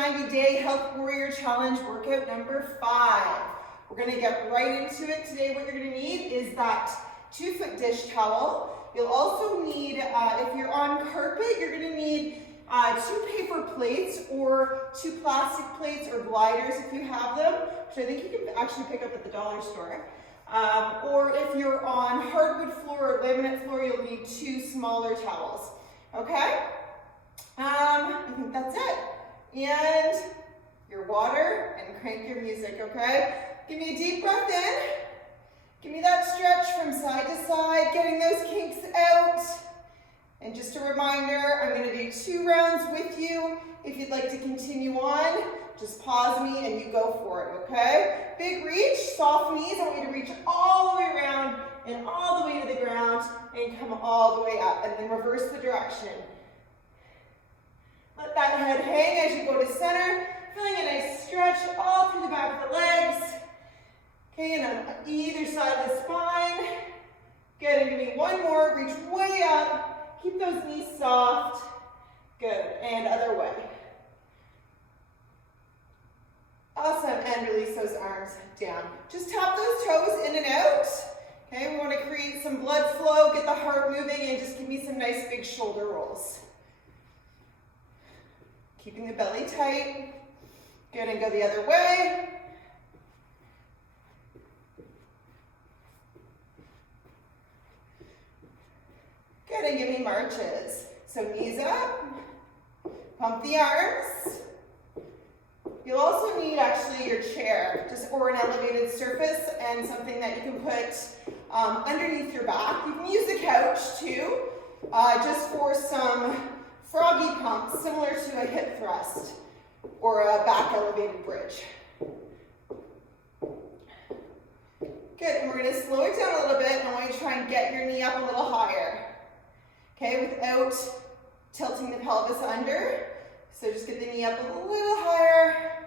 90-day Health Warrior Challenge workout number 5. We're going to get right into it today. What you're going to need is that 2-foot dish towel. You'll also need, if you're on carpet, you're going to need 2 paper plates or 2 plastic plates or gliders if you have them, which I think you can actually pick up at the dollar store. Or if you're on hardwood floor or laminate floor, you'll need 2 smaller towels. Okay? I think that's it. And your water and crank your music, okay? Give me a deep breath in. Give me that stretch from side to side, getting those kinks out. And just a reminder, I'm going to do 2 rounds with you. If you'd like to continue on, just pause me and you go for it, okay? Big reach, soft knees. I want you to reach all the way around and all the way to the ground and come all the way up. And then reverse the direction. Let that head hang as you go to center. Feeling a nice stretch all through the back of the legs. Okay, and on either side of the spine. Good, and give me one more. Reach way up. Keep those knees soft. Good, and other way. Awesome, and release those arms down. Just tap those toes in and out. Okay, we want to create some blood flow, get the heart moving, and just give me some nice big shoulder rolls. Keeping the belly tight. Good, and go the other way. Good, and give me marches. So knees up, pump the arms. You'll also need actually your chair, or an elevated surface, and something that you can put underneath your back. You can use the couch too, just for some Froggy Pumps, similar to a hip thrust or a back elevated bridge. Good, and we're going to slow it down a little bit, and I want you to try and get your knee up a little higher. Okay, without tilting the pelvis under. So just get the knee up a little higher.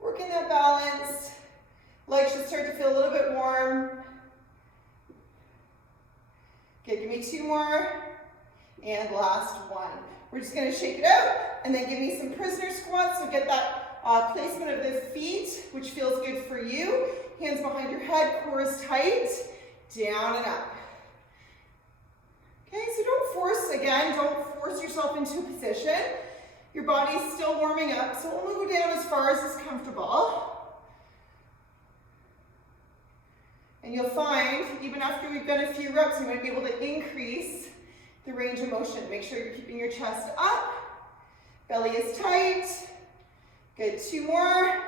Working that balance. Legs should start to feel a little bit warm. Okay, give me 2 more. And last one. We're just going to shake it out and then give me some prisoner squats. So get that placement of the feet, which feels good for you. Hands behind your head, core is tight. Down and up. Okay, so don't force yourself into a position. Your body's still warming up, so only go down as far as is comfortable. And you'll find, even after we've done a few reps, you might be able to increase the range of motion. Make sure you're keeping your chest up. Belly is tight. Good, 2 more.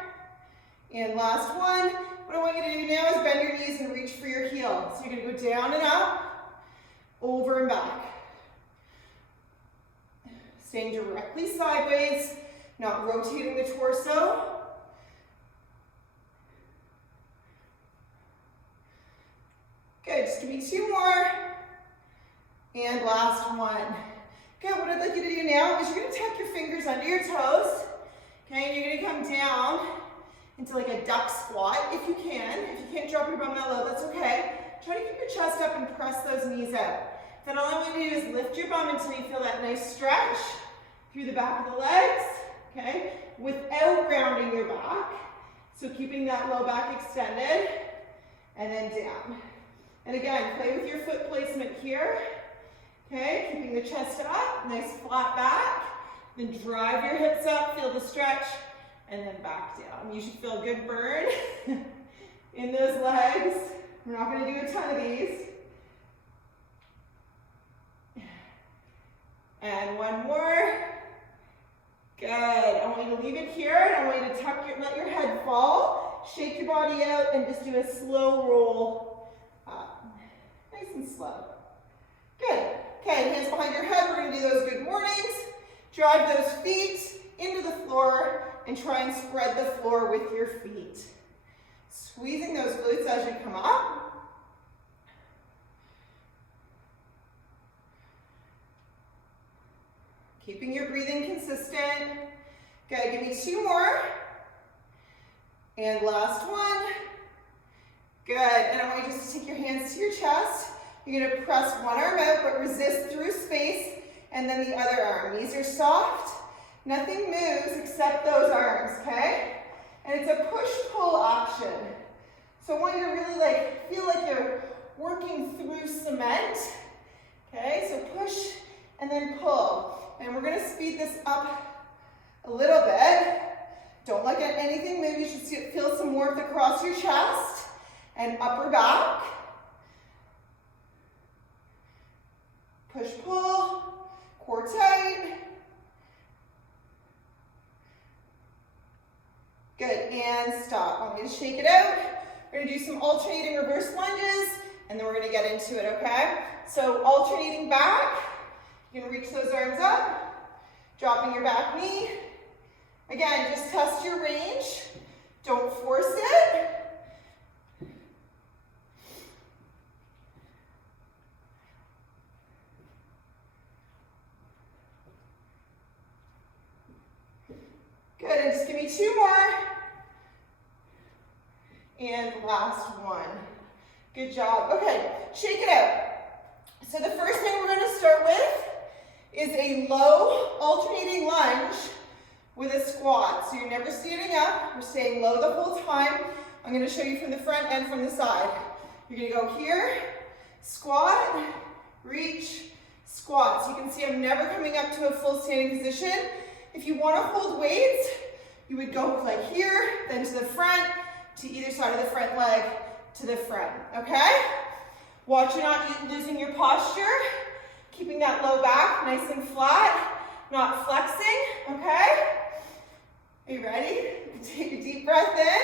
And last one. What I want you to do now is bend your knees and reach for your heel. So you're going to go down and up, over and back. Staying directly sideways, not rotating the torso. Good, just give me 2 more. And last one. Okay, what I'd like you to do now is you're going to tuck your fingers under your toes. Okay, and you're going to come down into like a duck squat if you can. If you can't drop your bum that low, that's okay. Try to keep your chest up and press those knees out. Then all I'm going to do is lift your bum until you feel that nice stretch through the back of the legs, okay, without rounding your back. So keeping that low back extended, and then down. And again, play with your foot placement here, okay, keeping the chest up, nice flat back. Then drive your hips up, feel the stretch, and then back down. You should feel a good burn in those legs. We're not going to do a ton of these. And one more. Good. I want you to leave it here, and I want you to let your head fall. Shake your body out and just do a slow roll up. Nice and slow. Good. Okay, hands behind your head. We're going to do those good mornings. Drive those feet into the floor and try and spread the floor with your feet. Squeezing those glutes as you come up. Keeping your breathing consistent. Good, give me 2 more. And last one. Good, and I want you just to take your hands to your chest. You're gonna press one arm out, but resist through space, and then the other arm. Knees are soft. Nothing moves except those arms, okay? And it's a push-pull action. So I want you to really feel like you're working through cement. Okay, so push and then pull. And we're gonna speed this up a little bit. Don't look at anything move. You should feel some warmth across your chest and upper back. Push, pull, core tight. Good, and stop. Want me to shake it out? We're gonna do some alternating reverse lunges, and then we're gonna get into it, okay? So alternating back, you can reach those arms up, dropping your back knee. Again, just test your range. Don't force it. Good, and just give me 2 more. And last one. Good job. Okay, shake it out. So the first thing we're gonna start with is a low alternating lunge with a squat. So you're never standing up, we're staying low the whole time. I'm gonna show you from the front and from the side. You're gonna go here, squat, reach, squat. So you can see I'm never coming up to a full standing position. If you wanna hold weights, you would go like here, then to the front, to either side of the front leg, to the front, okay? Watch you're not losing your posture, keeping that low back nice and flat, not flexing, okay? Are you ready? Take a deep breath in.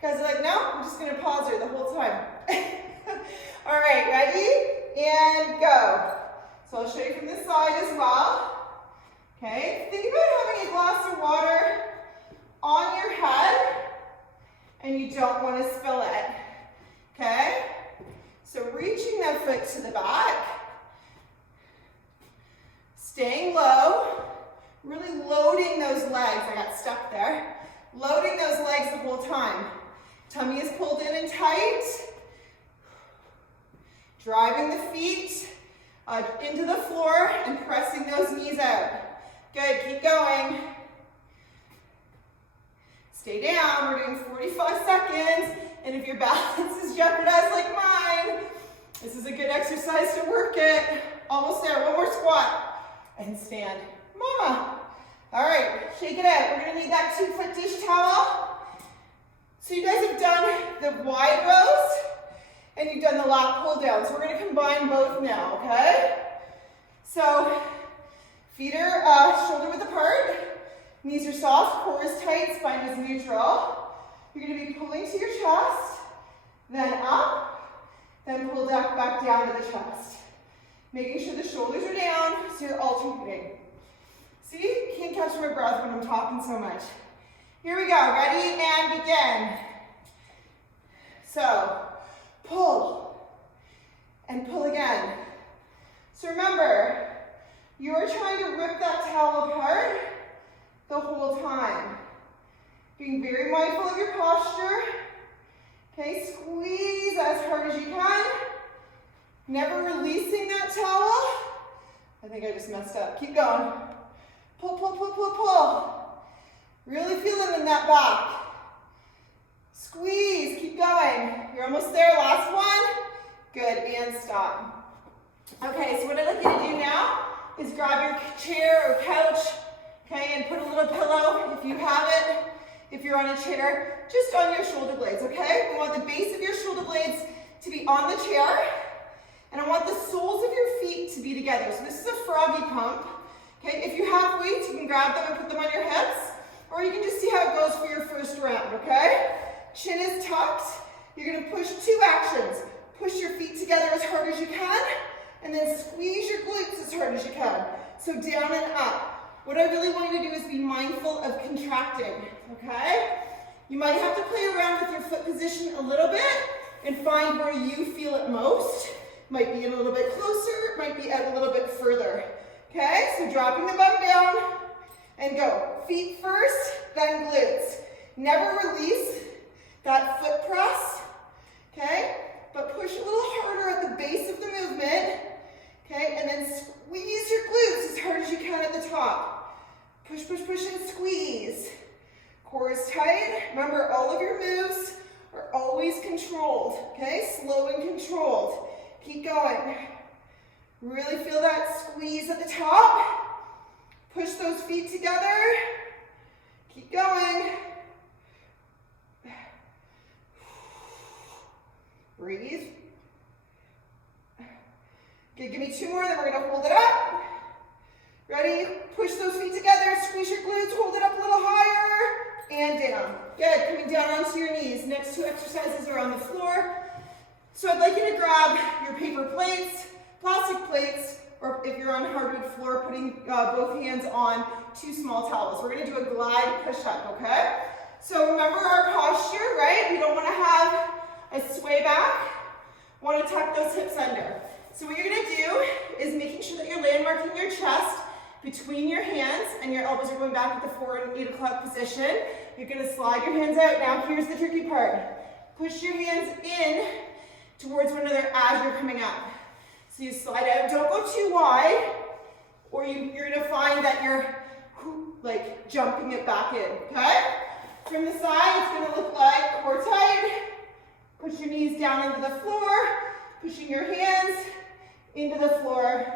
Guys are like, no, I'm just gonna pause here the whole time. All right, ready? And go. So I'll show you from this side as well. Okay, think about having a glass of water on your head and you don't want to spill it. Okay? So reaching that foot to the back, staying low, really loading those legs. I got stuck there. Loading those legs the whole time. Tummy is pulled in and tight. Driving the feet into the floor and pressing those knees out. Good, keep going. Stay down, we're doing 45 seconds. And if your balance is jeopardized like mine, this is a good exercise to work it. Almost there, one more squat. And stand. Mama. All right, shake it out. We're gonna need that 2-foot dish towel. So you guys have done the wide rows and you've done the lat pull down. So we're gonna combine both now, okay? So feet are shoulder width apart, knees are soft, core is tight, spine is neutral. You're gonna be pulling to your chest, then up, then pull back down to the chest. Making sure the shoulders are down, so you're alternating. See, can't catch my breath when I'm talking so much. Here we go, ready and begin. So, pull, and pull again. So remember, you're trying to rip that towel apart the whole time. Being very mindful of your posture. Okay, squeeze as hard as you can. Never releasing that towel. I think I just messed up. Keep going. Pull, pull, pull, pull, pull. Really feel them in that back. Squeeze, keep going. You're almost there, last one. Good, and stop. Okay, so what I'd like you to do now is grab your chair or couch, okay, and put a little pillow, if you have it, if you're on a chair, just on your shoulder blades, okay? We want the base of your shoulder blades to be on the chair, and I want the soles of your feet to be together. So this is a Froggy Pump, okay? If you have weights, you can grab them and put them on your hips, or you can just see how it goes for your first round, okay? Chin is tucked. You're gonna push 2 actions. Push your feet together as hard as you can, and then squeeze your glutes as hard as you can. So down and up. What I really want you to do is be mindful of contracting, okay? You might have to play around with your foot position a little bit and find where you feel it most. Might be a little bit closer, might be out a little bit further. Okay, so dropping the bum down and go. Feet first, then glutes. Never release that foot press, okay? But push a little harder at the base of the movement, okay? And then squeeze your glutes as hard as you can at the top. Push, push, push, and squeeze. Core is tight. Remember, all of your moves are always controlled, okay? Slow and controlled. Keep going. Really feel that squeeze at the top. Push those feet together. Keep going. Breathe. Okay, give me 2 more, then we're gonna hold it up. Ready? Push those feet together, squeeze your glutes, hold it up a little higher, and down. Good, coming down onto your knees. Next 2 exercises are on the floor. So I'd like you to grab your paper plates, plastic plates, or if you're on hardwood floor, putting both hands on 2 small towels. We're gonna do a glide push-up, okay? So remember our posture, right? We don't wanna have a sway back. Want to tuck those hips under. So what you're going to do is making sure that you're landmarking your chest between your hands and your elbows are going back at the 4 and 8 o'clock position. You're going to slide your hands out. Now here's the tricky part. Push your hands in towards one another as you're coming up. So you slide out. Don't go too wide or you're going to find that you're like jumping it back in. Okay? From the side, it's going to look like core tight. Push your knees down into the floor, pushing your hands into the floor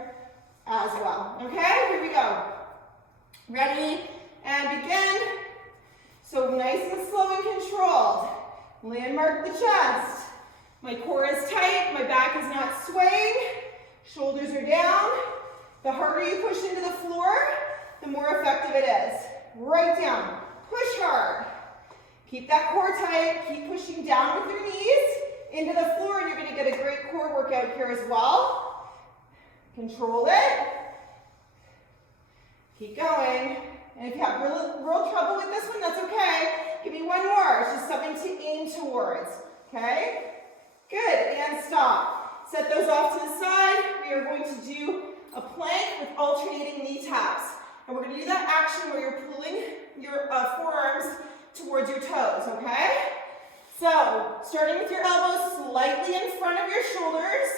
as well. Okay, here we go. Ready, and begin. So nice and slow and controlled. Landmark the chest. My core is tight, my back is not swaying, shoulders are down. The harder you push into the floor, the more effective it is. Right down, push hard. Keep that core tight, keep pushing down with your knees into the floor, and you're going to get a great core workout here as well. Control it. Keep going. And if you have real trouble with this one, that's okay. Give me 1 more. It's just something to aim towards. Okay? Good. And stop. Set those off to the side. We are going to do a plank with alternating knee taps. And we're going to do that action where you're pulling your forearms towards your toes, okay? So, starting with your elbows slightly in front of your shoulders,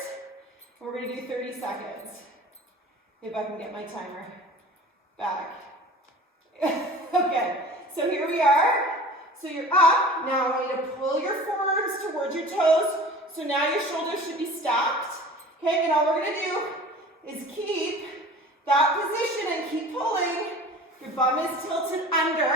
we're going to do 30 seconds. If I can get my timer back. Okay, so here we are. So you're up. Now I want you to pull your forearms towards your toes. So now your shoulders should be stacked. Okay, and all we're going to do is keep that position and keep pulling. Your bum is tilted under.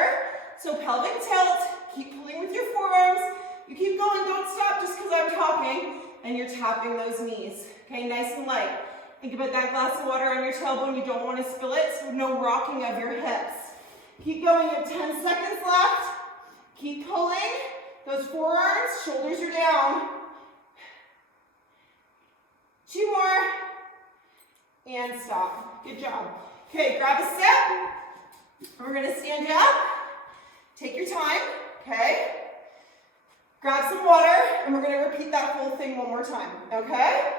So pelvic tilt, keep pulling with your forearms. You keep going, don't stop just because I'm talking. And you're tapping those knees. Okay, nice and light. Think about that glass of water on your tailbone. You don't want to spill it, so no rocking of your hips. Keep going, you have 10 seconds left. Keep pulling. Those forearms, shoulders are down. 2 more. And stop. Good job. Okay, grab a sip. We're going to stand up. Take your time, okay? Grab some water, and we're going to repeat that whole thing 1 more time, okay?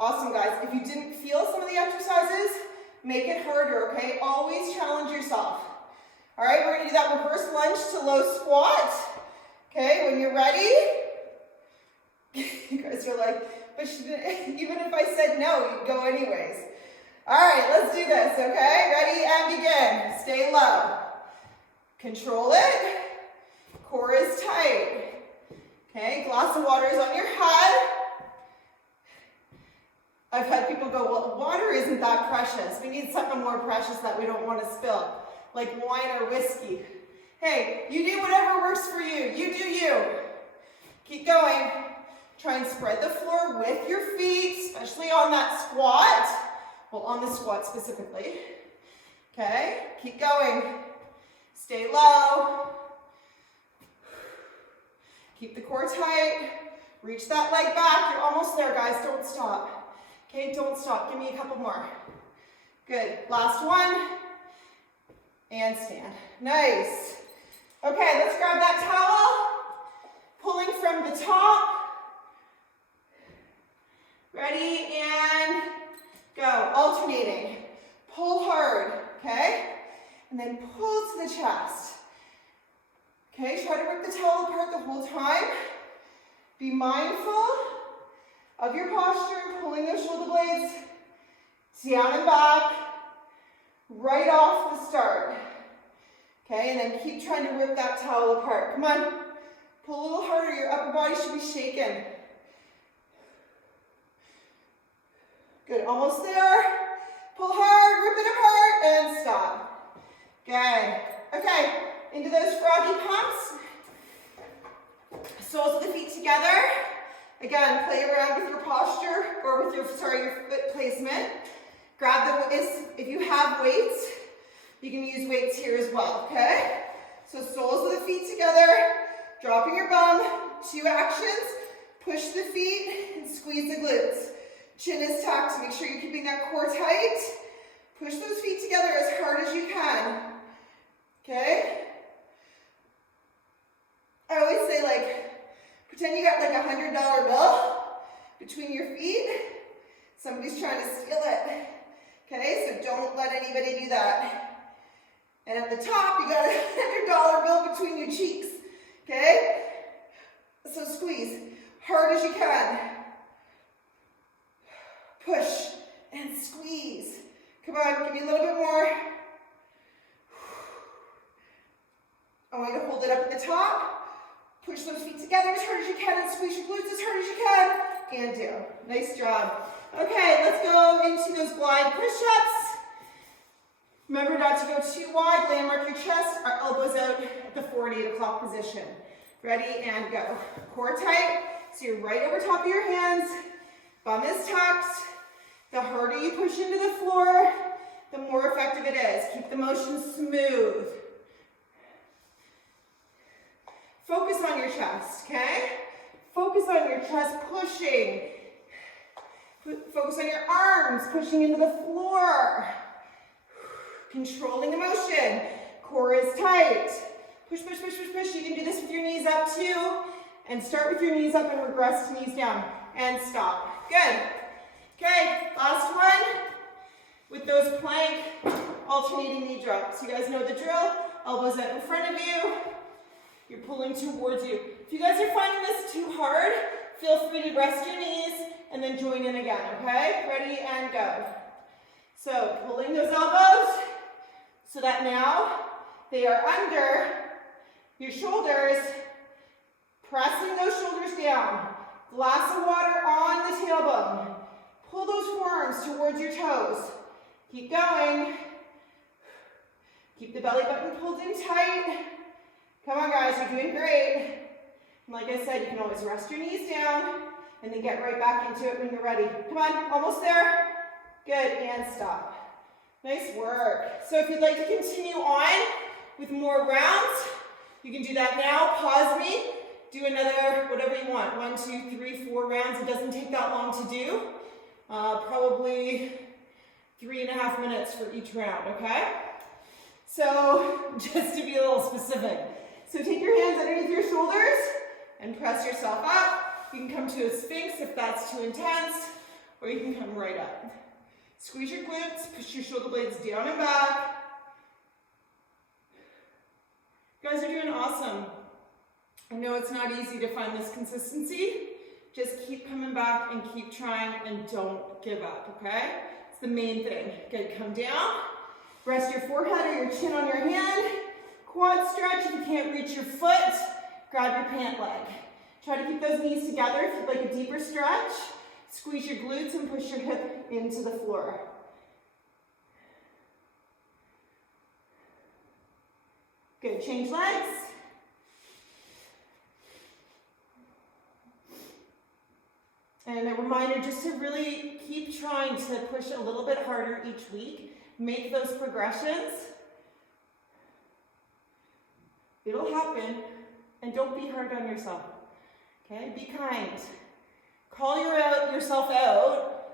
Awesome, guys. If you didn't feel some of the exercises, make it harder, okay? Always challenge yourself. All right, we're going to do that reverse lunge to low squat. Okay, when you're ready. You guys are like, but even if I said no, you'd go anyways. All right, let's do this, okay? Ready and begin. Stay low. Control it. Core is tight. Okay, glass of water is on your head. I've had people go, well, water isn't that precious. We need something more precious that we don't want to spill, like wine or whiskey. Hey, you do whatever works for you. You do you. Keep going. Try and spread the floor with your feet, especially on that squat. Well, on the squat specifically. Okay, keep going. Stay low. Keep the core tight. Reach that leg back. You're almost there, guys. Don't stop. Okay, don't stop. Give me a couple more. Good. Last one. And stand. Nice. Okay, let's grab that towel. Pulling from the top. Ready, and go. Alternating. Pull hard, okay? And then pull to the chest. Okay, try to rip the towel apart the whole time. Be mindful of your posture, pulling those shoulder blades down and back, right off the start. Okay, and then keep trying to rip that towel apart. Come on, pull a little harder. Your upper body should be shaken. Good, almost there. Pull hard, rip it apart, and stop. Good. Okay, into those froggy pumps. Soles of the feet together. Again, play around with your posture, or with your foot placement. Grab the, if you have weights, you can use weights here as well, okay? So soles of the feet together, dropping your bum, 2 actions. Push the feet and squeeze the glutes. Chin is tucked, make sure you're keeping that core tight. Push those feet together as hard as you can, okay? I always say, like, pretend you got like a $100 bill between your feet. Somebody's trying to steal it, okay? So don't let anybody do that. And at the top, you got a $100 bill between your cheeks, okay? So squeeze hard as you can. Push and squeeze. Come on, give me a little bit more. I want you to hold it up at the top. Push those feet together as hard as you can and squeeze your glutes as hard as you can. And do. Nice job. Okay, let's go into those glide push-ups. Remember not to go too wide. Landmark your chest. Our elbows out at the forward 8 o'clock position. Ready and go. Core tight. So you're right over top of your hands. Bum is tucked. The harder you push into the floor, the more effective it is. Keep the motion smooth. Focus on your chest, okay? Focus on your chest pushing. Focus on your arms pushing into the floor. Controlling the motion. Core is tight. Push, push, push, push, push. You can do this with your knees up too. And start with your knees up and regress to knees down. And stop. Good. Okay, last one. With those plank alternating knee drops. You guys know the drill. Elbows out in front of you. You're pulling towards you. If you guys are finding this too hard, feel free to rest your knees and then join in again, okay? Ready and go. So pulling those elbows so that now they are under your shoulders, pressing those shoulders down. Glass of water on the tailbone. Pull those forearms towards your toes. Keep going. Keep the belly button pulled in tight. Come on, guys, you're doing great. And like I said, you can always rest your knees down and then get right back into it when you're ready. Come on, almost there. Good, and stop. Nice work. So if you'd like to continue on with more rounds, you can do that now. Pause me. Do another, whatever you want. 1, 2, 3, 4 rounds. It doesn't take that long to do. Probably 3.5 minutes for each round, okay? So just to be a little specific. So take your hands underneath your shoulders and press yourself up. You can come to a sphinx if that's too intense, or you can come right up. Squeeze your glutes, push your shoulder blades down and back. You guys are doing awesome. I know it's not easy to find this consistency. Just keep coming back and keep trying and don't give up, okay? It's the main thing. Good, come down. Rest your forehead or your chin on your hand. Quad stretch. If you can't reach your foot, grab your pant leg. Try to keep those knees together if you'd like a deeper stretch. Squeeze your glutes and push your hip into the floor. Good, change legs. And a reminder just to really keep trying to push a little bit harder each week. Make those progressions. It'll happen. And don't be hard on yourself. Okay? Be kind. Call yourself out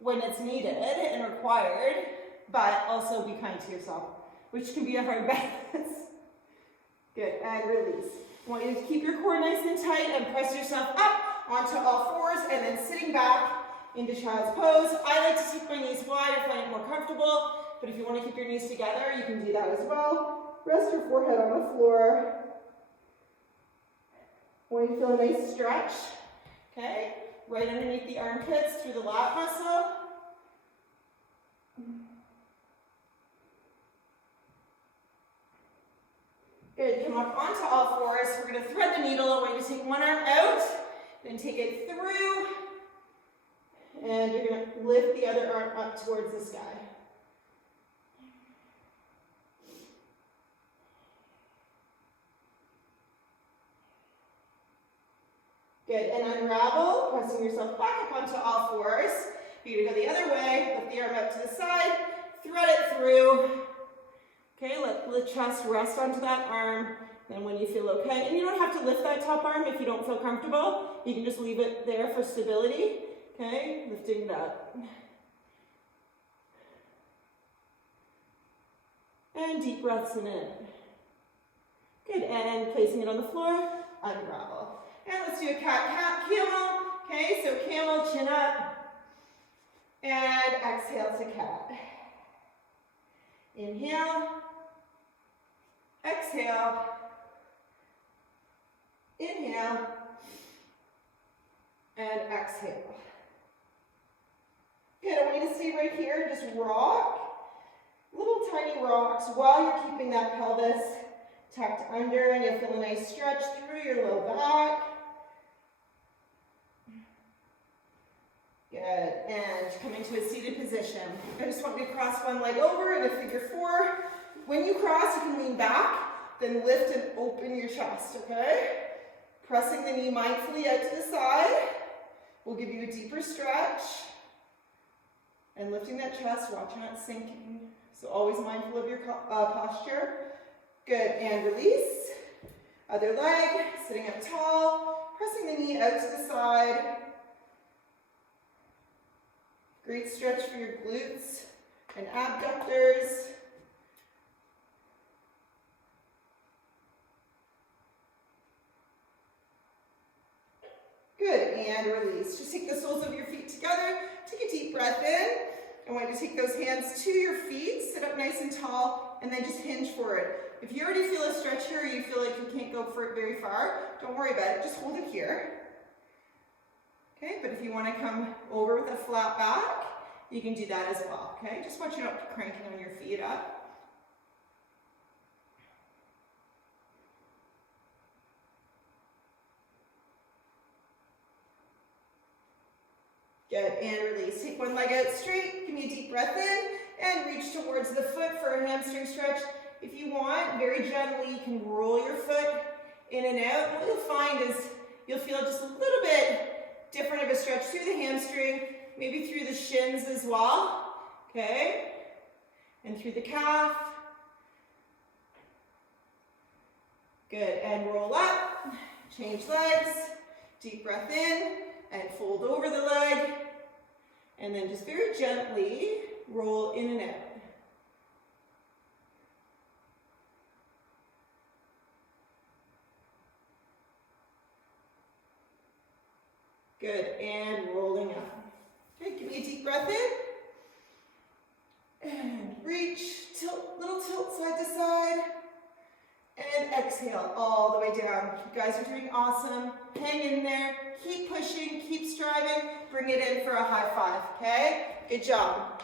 when it's needed and required, but also be kind to yourself, which can be a hard balance. Good, and release. I want you to keep your core nice and tight and press yourself up onto all fours and then sitting back into child's pose. I like to take my knees wide. I find it more comfortable, but if you want to keep your knees together, you can do that as well. Rest your forehead on the floor. I want you to feel a nice stretch, okay? Right underneath the armpits through the lat muscle. Good, come up onto all fours. We're gonna thread the needle. I want you to take one arm out, then take it through, and you're gonna lift the other arm up towards the sky. Good, and unravel, pressing yourself back up onto all fours. You're gonna go the other way, lift the arm up to the side, thread it through. Okay, let the chest rest onto that arm. Then when you feel okay, and you don't have to lift that top arm if you don't feel comfortable. You can just leave it there for stability. Okay, lifting it up. And deep breaths in and out. Good, and placing it on the floor, unravel. And let's do a cat, camel. Okay, so camel, chin up. And exhale to cat. Inhale. Exhale. Inhale. And exhale. Good, I want you to stay right here, just rock. Little tiny rocks while you're keeping that pelvis tucked under, and you'll feel a nice stretch through your low back. Good, and coming to a seated position. I just want you to cross one leg over in a figure four. When you cross, you can lean back, then lift and open your chest, okay? Pressing the knee mindfully out to the side will give you a deeper stretch. And lifting that chest, watching it sinking. So always mindful of your posture. Good, and release. Other leg, sitting up tall, pressing the knee out to the side. Great stretch for your glutes and abductors. Good, and release. Just take the soles of your feet together. Take a deep breath in. I want you to take those hands to your feet, sit up nice and tall, and then just hinge forward. If you already feel a stretch here, or you feel like you can't go for it very far, don't worry about it, just hold it here. Okay, but if you want to come over with a flat back, you can do that as well, okay? Just watch you not cranking on your feet up. Good, and release. Take one leg out straight, give me a deep breath in, and reach towards the foot for a hamstring stretch. If you want, very gently, you can roll your foot in and out. And what you'll find is you'll feel just a little bit different of a stretch through the hamstring, maybe through the shins as well, okay? And through the calf. Good, and roll up, change legs, deep breath in, and fold over the leg, and then just very gently roll in and out. Good, and rolling up. Okay, give me a deep breath in, and reach, tilt, little tilt side to side, and exhale all the way down. You guys are doing awesome. Hang in there, keep pushing, keep striving, bring it in for a high five, okay? Good job.